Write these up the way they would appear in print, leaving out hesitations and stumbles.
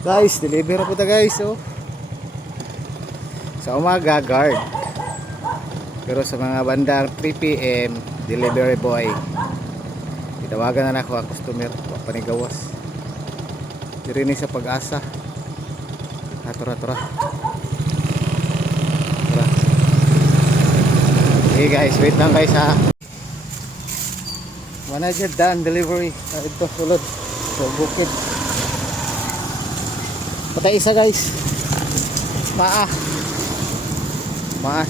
Guys, deliver po ta guys, oh. Sa umaga, guard. Pero sa mga bandang 3 PM, delivery boy. Itawagan na ako ang customer, panigawas. Diri ni sa Pag-asa. Tura. Okay guys, wait lang guys ha. Manager done delivery. Ito sulod. So bukid. Patay isa guys. Maa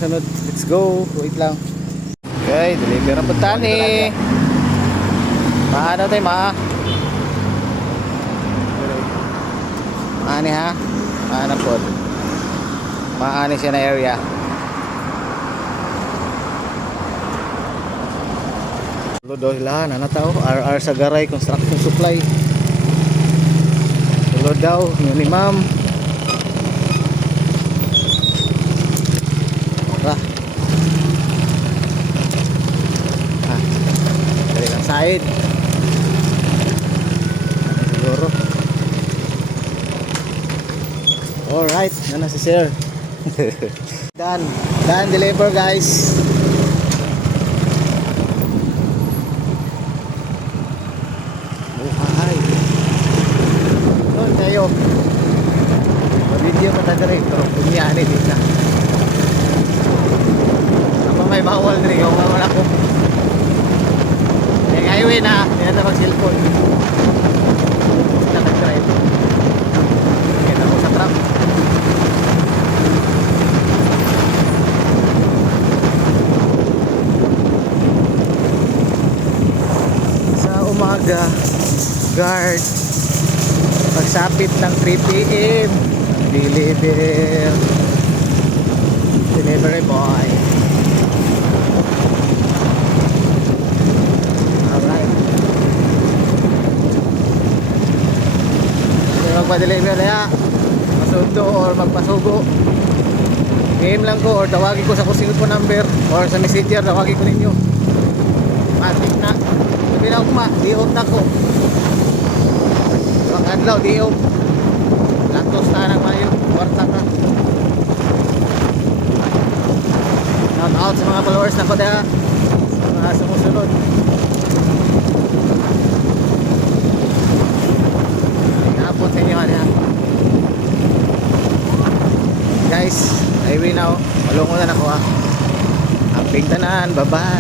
sunod. Let's go. Wait lang. Okay, deliver na punta ni. Paano tayo Maani ha? Maana po. Maani siya na area. Tulo daw na tao. RR Sagaray Construction Supply. Tulo daw ni ma'am. Dari ang side. Siguro. Alright, na si sir. Done deliver guys. Buhay. Doon kayo. Video pa tayo rin. Pero punyaan dito na. Apa may bawal rin. Yung wala ko. Kaya highway na. Hindi na mag-cellphone. Sila nag-drive. Kita ko sa truck. Sa umaga, guard. Pagsapit ng 3 PM, delivery boy. Alright. Kung magpa-deliver na masundo or magpasugo, game lang ko or tawagin ko sa cellphone number or sa messenger, tawagin ko ninyo. Matik na. Sabi na ako diog na ko. Ang adlaw, diog. Lantos na ng mayo. Kwarta ka. Shout out sa mga followers na ko dahil sa mga sumusunod. Hapon sa inyo ha. Guys, highway now. Malungo na ako ha. Amping tanan. Bye bye.